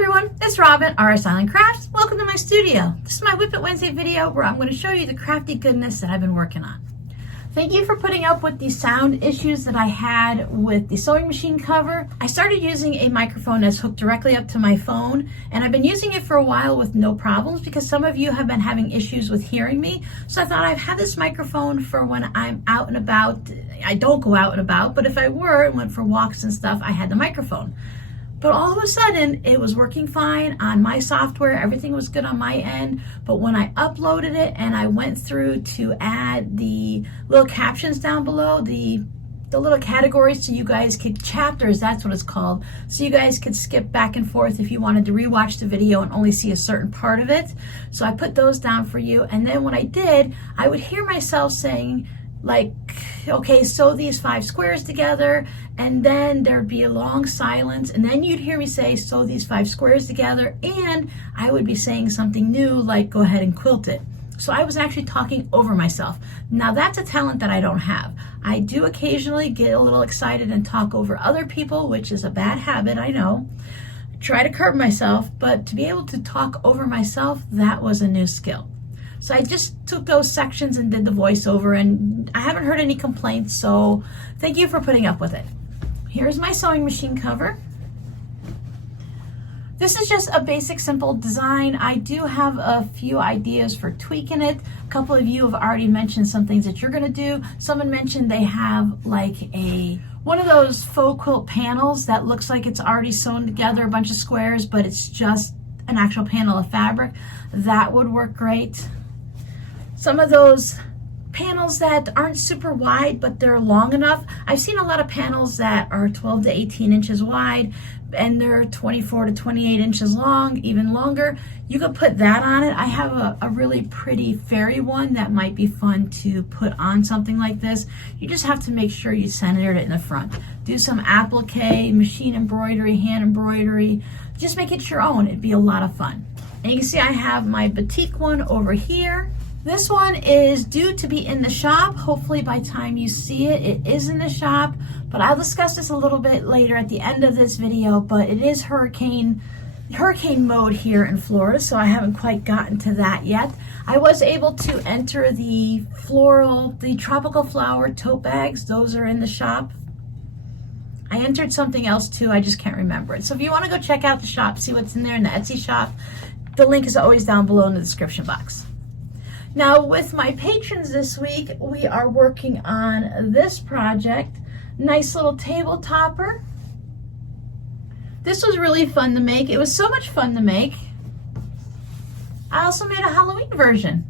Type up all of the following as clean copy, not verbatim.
everyone, it's Robin, RS Island Crafts. Welcome to my studio. This is my Whip It Wednesday video where I'm going to show you the crafty goodness that I've been working on. Thank you for putting up with the sound issues that I had with the sewing machine cover. I started using a microphone that's hooked directly up to my phone, and I've been using it for a while with no problems because some of you have been having issues with hearing me. So I thought I'd have this microphone for when I'm out and about. I don't go out and about, but if I were and went for walks and stuff, I had the microphone. But all of a sudden, it was working fine on my software. Everything was good on my end. But when I uploaded it and I went through to add the little captions down below, the little categories so you guys could, chapters, that's what it's called, so you guys could skip back and forth if you wanted to rewatch the video and only see a certain part of it. So I put those down for you. And then when I did, I would hear myself saying, like, okay, sew these 5 squares together, and then there'd be a long silence, and then you'd hear me say, sew these 5 squares together, and I would be saying something new, like, go ahead and quilt it. So I was actually talking over myself. Now that's a talent that I don't have. I do occasionally get a little excited and talk over other people, which is a bad habit, I know. I try to curb myself, but to be able to talk over myself, that was a new skill. So I just took those sections and did the voiceover, and I haven't heard any complaints, so thank you for putting up with it. Here's my sewing machine cover. This is just a basic, simple design. I do have a few ideas for tweaking it. A couple of you have already mentioned some things that you're gonna do. Someone mentioned they have like one of those faux quilt panels that looks like it's already sewn together, a bunch of squares, but it's just an actual panel of fabric. That would work great. Some of those panels that aren't super wide, but they're long enough. I've seen a lot of panels that are 12 to 18 inches wide, and they're 24 to 28 inches long, even longer. You could put that on it. I have a really pretty fairy one that might be fun to put on something like this. You just have to make sure you center it in the front. Do some applique, machine embroidery, hand embroidery. Just make it your own. It'd be a lot of fun. And you can see I have my batik one over here. This one is due to be in the shop. Hopefully by the time you see it, it is in the shop, but I'll discuss this a little bit later at the end of this video, but it is hurricane mode here in Florida, so I haven't quite gotten to that yet. I was able to enter the tropical flower tote bags. Those are in the shop. I entered something else too, I just can't remember it. So if you want to go check out the shop, see what's in there in the Etsy shop, the link is always down below in the description box. Now with my patrons this week, we are working on this project. Nice little table topper. This was really fun to make. It was so much fun to make. I also made a Halloween version.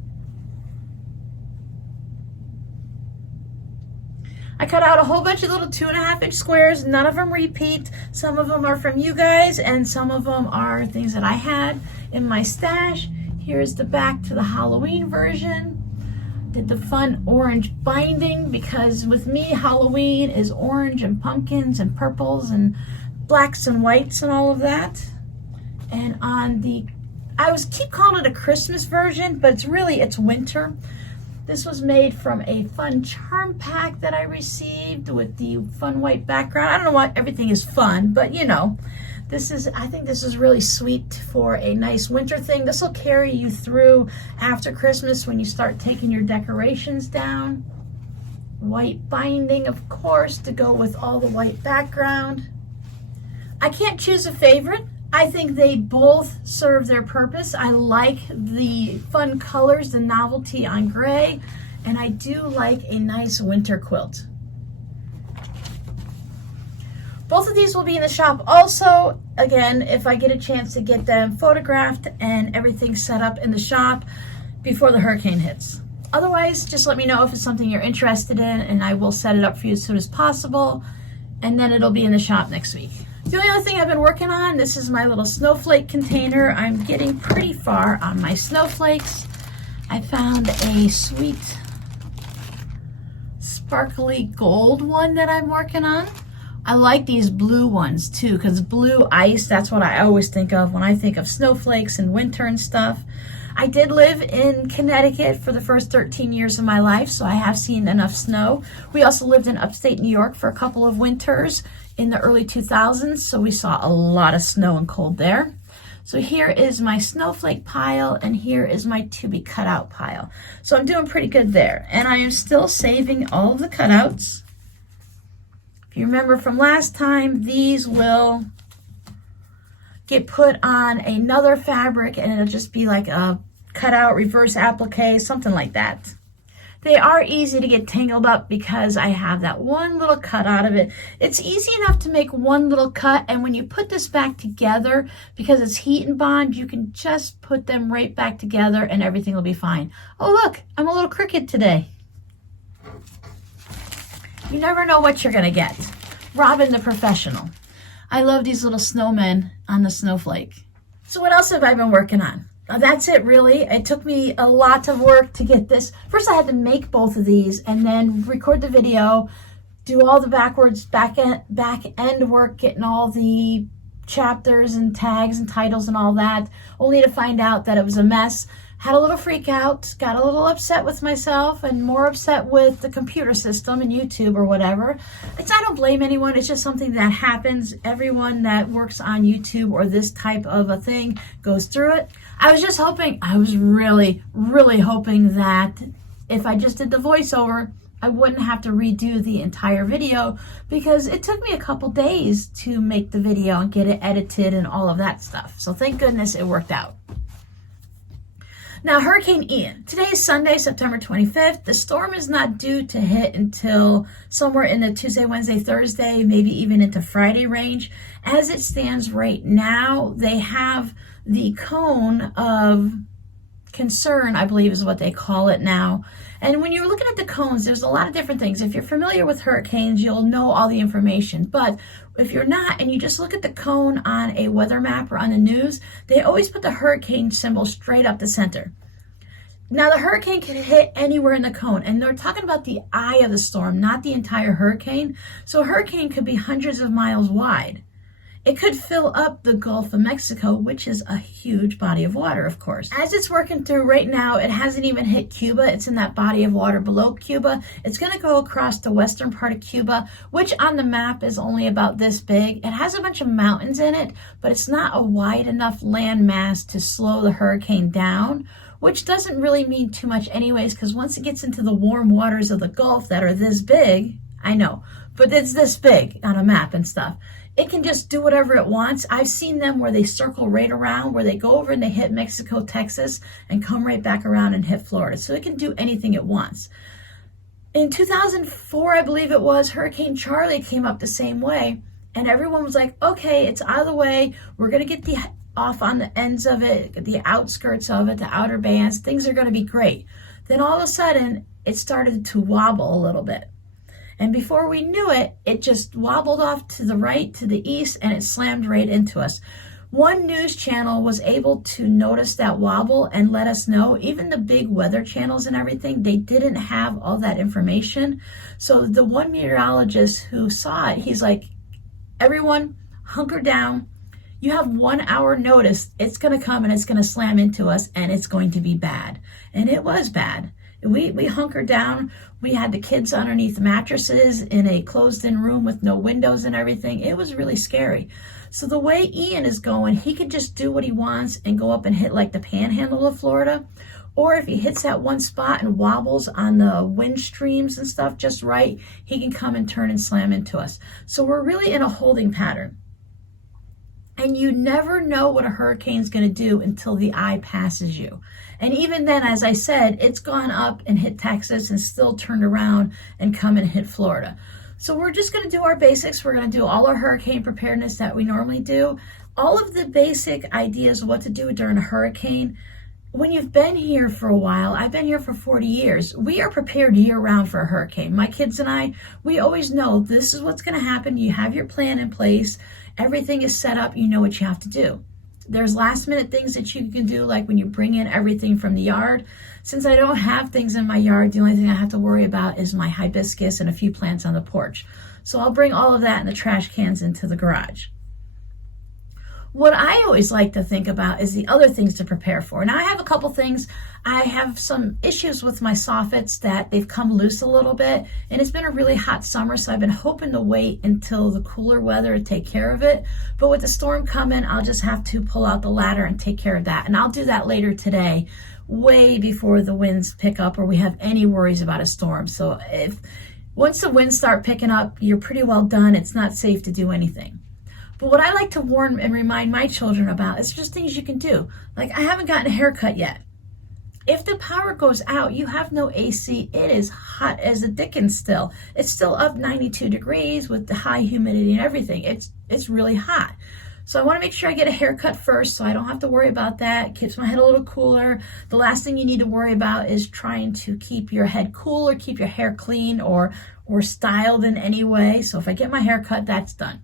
I cut out a whole bunch of little 2.5 inch squares. None of them repeat. Some of them are from you guys, and some of them are things that I had in my stash. Here's the back to the Halloween version. Did the fun orange binding because with me, Halloween is orange and pumpkins and purples and blacks and whites and all of that. And on keep calling it a Christmas version, but it's winter. This was made from a fun charm pack that I received with the fun white background. I don't know why everything is fun, but you know. I think this is really sweet for a nice winter thing. This will carry you through after Christmas when you start taking your decorations down. White binding, of course, to go with all the white background. I can't choose a favorite. I think they both serve their purpose. I like the fun colors, the novelty on gray, and I do like a nice winter quilt. Both of these will be in the shop also. Again, if I get a chance to get them photographed and everything set up in the shop before the hurricane hits. Otherwise, just let me know if it's something you're interested in and I will set it up for you as soon as possible. And then it'll be in the shop next week. The only other thing I've been working on, this is my little snowflake container. I'm getting pretty far on my snowflakes. I found a sweet sparkly gold one that I'm working on. I like these blue ones too, because blue ice, that's what I always think of when I think of snowflakes and winter and stuff. I did live in Connecticut for the first 13 years of my life, so I have seen enough snow. We also lived in upstate New York for a couple of winters in the early 2000s, so we saw a lot of snow and cold there. So here is my snowflake pile, and here is my to be cut out pile. So I'm doing pretty good there. And I am still saving all of the cutouts. If you remember from last time, these will get put on another fabric, and it'll just be like a cutout, reverse applique, something like that. They are easy to get tangled up because I have that one little cut out of it. It's easy enough to make one little cut, and when you put this back together, because it's heat and bond, you can just put them right back together and everything will be fine. Oh look, I'm a little crooked today. You never know what you're gonna get. Robin the professional. I love these little snowmen on the snowflake. So what else have I been working on? That's it really. It took me a lot of work to get this. First I had to make both of these and then record the video, do all the back end work, getting all the chapters and tags and titles and all that, only to find out that it was a mess. Had a little freak out, got a little upset with myself and more upset with the computer system and YouTube or whatever. I don't blame anyone, it's just something that happens. Everyone that works on YouTube or this type of a thing goes through it. I was just hoping, I was really, really hoping that if I just did the voiceover, I wouldn't have to redo the entire video, because it took me a couple days to make the video and get it edited and all of that stuff. So thank goodness it worked out. Now, Hurricane Ian. Today is Sunday, September 25th. The storm is not due to hit until somewhere in the Tuesday, Wednesday, Thursday, maybe even into Friday range. As it stands right now, they have the cone of concern, I believe is what they call it now. And when you're looking at the cones, there's a lot of different things. If you're familiar with hurricanes, you'll know all the information. But if you're not, and you just look at the cone on a weather map or on the news, they always put the hurricane symbol straight up the center. Now, the hurricane can hit anywhere in the cone, and they're talking about the eye of the storm, not the entire hurricane. So a hurricane could be hundreds of miles wide. It could fill up the Gulf of Mexico, which is a huge body of water, of course. As it's working through right now, it hasn't even hit Cuba. It's in that body of water below Cuba. It's going to go across the western part of Cuba, which on the map is only about this big. It has a bunch of mountains in it, but it's not a wide enough land mass to slow the hurricane down, which doesn't really mean too much anyways, because once it gets into the warm waters of the Gulf that are this big, I know, but it's this big on a map and stuff, it can just do whatever it wants. I've seen them where they circle right around, where they go over and they hit Mexico, Texas, and come right back around and hit Florida. So it can do anything it wants. In 2004, I believe it was, Hurricane Charlie came up the same way, and everyone was like, okay, it's out of the way. We're going to get off on the ends of it, the outskirts of it, the outer bands. Things are going to be great. Then all of a sudden, it started to wobble a little bit. And before we knew it, it just wobbled off to the right, to the east, and it slammed right into us. One news channel was able to notice that wobble and let us know. Even the big weather channels and everything, they didn't have all that information. So the one meteorologist who saw it, he's like, everyone, hunker down. You have 1 hour notice. It's going to come and it's going to slam into us, and it's going to be bad. And it was bad. We hunkered down. We had the kids underneath mattresses in a closed-in room with no windows and everything. It was really scary. So the way Ian is going, he could just do what he wants and go up and hit like the panhandle of Florida. Or if he hits that one spot and wobbles on the wind streams and stuff just right, he can come and turn and slam into us. So we're really in a holding pattern. And you never know what a hurricane's going to do until the eye passes you. And even then, as I said, it's gone up and hit Texas and still turned around and come and hit Florida. So we're just going to do our basics. We're going to do all our hurricane preparedness that we normally do. All of the basic ideas of what to do during a hurricane. When you've been here for a while, I've been here for 40 years, we are prepared year-round for a hurricane. My kids and I, we always know this is what's going to happen. You have your plan in place. Everything is set up. You know what you have to do. There's last-minute things that you can do, like when you bring in everything from the yard. Since I don't have things in my yard, the only thing I have to worry about is my hibiscus and a few plants on the porch. So I'll bring all of that in the trash cans into the garage. What I always like to think about is the other things to prepare for. Now I have a couple things. I have some issues with my soffits that they've come loose a little bit, and it's been a really hot summer, so I've been hoping to wait until the cooler weather to take care of it. But with the storm coming, I'll just have to pull out the ladder and take care of that. And I'll do that later today, way before the winds pick up or we have any worries about a storm. So once the winds start picking up, you're pretty well done. It's not safe to do anything. But what I like to warn and remind my children about is just things you can do. Like, I haven't gotten a haircut yet. If the power goes out, you have no AC. It is hot as the dickens still. It's still up 92 degrees with the high humidity and everything. It's really hot. So I want to make sure I get a haircut first so I don't have to worry about that. Keeps my head a little cooler. The last thing you need to worry about is trying to keep your head cool or keep your hair clean or styled in any way. So if I get my hair cut, that's done.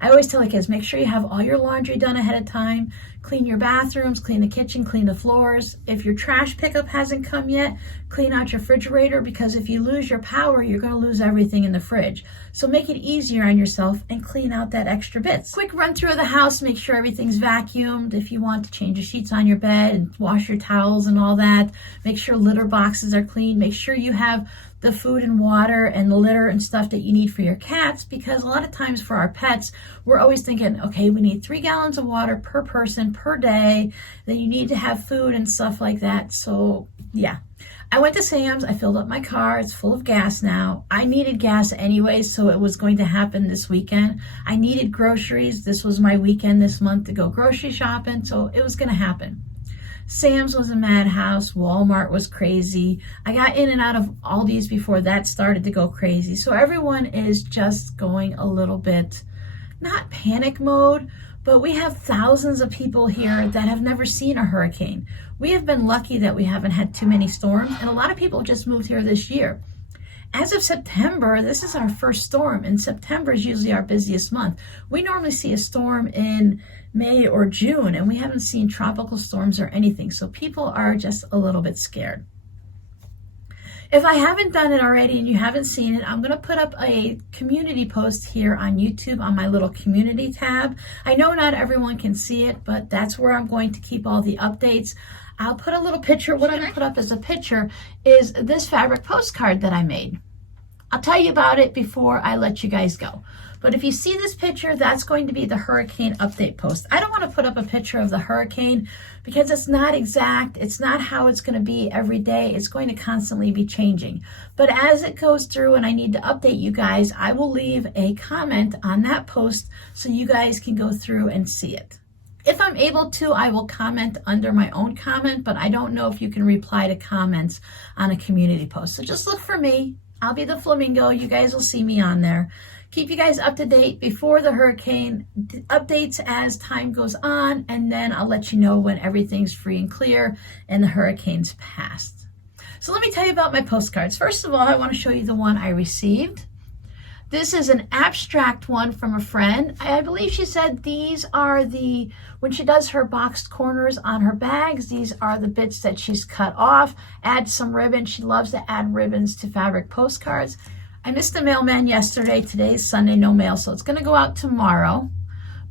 I always tell the kids, make sure you have all your laundry done ahead of time. Clean your bathrooms, clean the kitchen, clean the floors. If your trash pickup hasn't come yet, clean out your refrigerator, because if you lose your power, you're going to lose everything in the fridge. So make it easier on yourself and clean out that extra bits. Quick run through of the house, make sure everything's vacuumed. If you want to change the sheets on your bed and wash your towels and all that, make sure litter boxes are clean. Make sure you have the food and water and the litter and stuff that you need for your cats, because a lot of times for our pets, we're always thinking, okay, we need 3 gallons of water per person per day, then you need to have food and stuff like that. So yeah, I went to Sam's, I filled up my car, it's full of gas now. I needed gas anyway, so it was going to happen this weekend. I needed groceries. This was my weekend this month to go grocery shopping, so it was going to happen. Sam's was a madhouse. Walmart was crazy. I got in and out of Aldi's before that started to go crazy. So everyone is just going a little bit, not panic mode, but we have thousands of people here that have never seen a hurricane. We have been lucky that we haven't had too many storms, and a lot of people just moved here this year. As of September, this is our first storm, and September is usually our busiest month. We normally see a storm in May or June, and we haven't seen tropical storms or anything, so people are just a little bit scared. If I haven't done it already and you haven't seen it, I'm going to put up a community post here on YouTube on my little community tab. I know not everyone can see it, but that's where I'm going to keep all the updates. I'll put a little picture. What I'm going to put up as a picture is this fabric postcard that I made. I'll tell you about it before I let you guys go. But if you see this picture, that's going to be the hurricane update post. I don't want to put up a picture of the hurricane because it's not exact. It's not how it's going to be every day. It's going to constantly be changing. But as it goes through and I need to update you guys, I will leave a comment on that post so you guys can go through and see it. If I'm able to, I will comment under my own comment, but I don't know if you can reply to comments on a community post. So just look for me. I'll be the flamingo. You guys will see me on there. Keep you guys up to date before the hurricane, updates as time goes on, and then I'll let you know when everything's free and clear and the hurricane's passed. So let me tell you about my postcards. First of all, I want to show you the one I received. This is an abstract one from a friend. I believe she said these are when she does her boxed corners on her bags, these are the bits that she's cut off. Add some ribbon. She loves to add ribbons to fabric postcards. I missed the mailman yesterday. Today's Sunday, no mail, so it's going to go out tomorrow.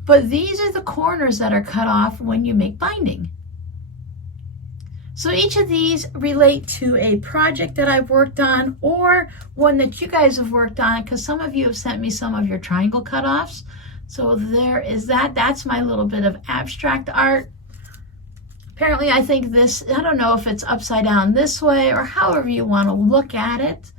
But these are the corners that are cut off when you make binding. So each of these relate to a project that I've worked on or one that you guys have worked on, because some of you have sent me some of your triangle cutoffs. So there is that. That's my little bit of abstract art. Apparently I think this, I don't know if it's upside down this way or however you want to look at it.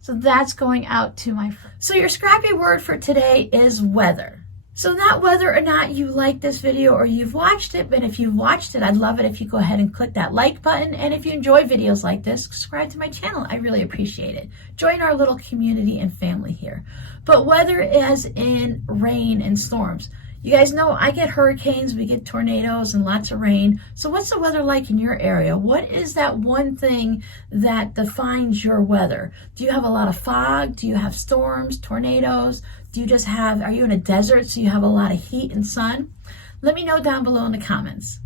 So that's going out to my friend. So your scrappy word for today is weather. So not whether or not you like this video or you've watched it, but if you've watched it, I'd love it if you go ahead and click that like button. And if you enjoy videos like this, subscribe to my channel. I really appreciate it. Join our little community and family here. But weather as in rain and storms. You guys know I get hurricanes, we get tornadoes and lots of rain. So what's the weather like in your area? What is that one thing that defines your weather? Do you have a lot of fog? Do you have storms, tornadoes? Do you just have, are you in a desert so you have a lot of heat and sun? Let me know down below in the comments.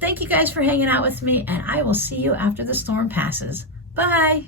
Thank you guys for hanging out with me, and I will see you after the storm passes. Bye.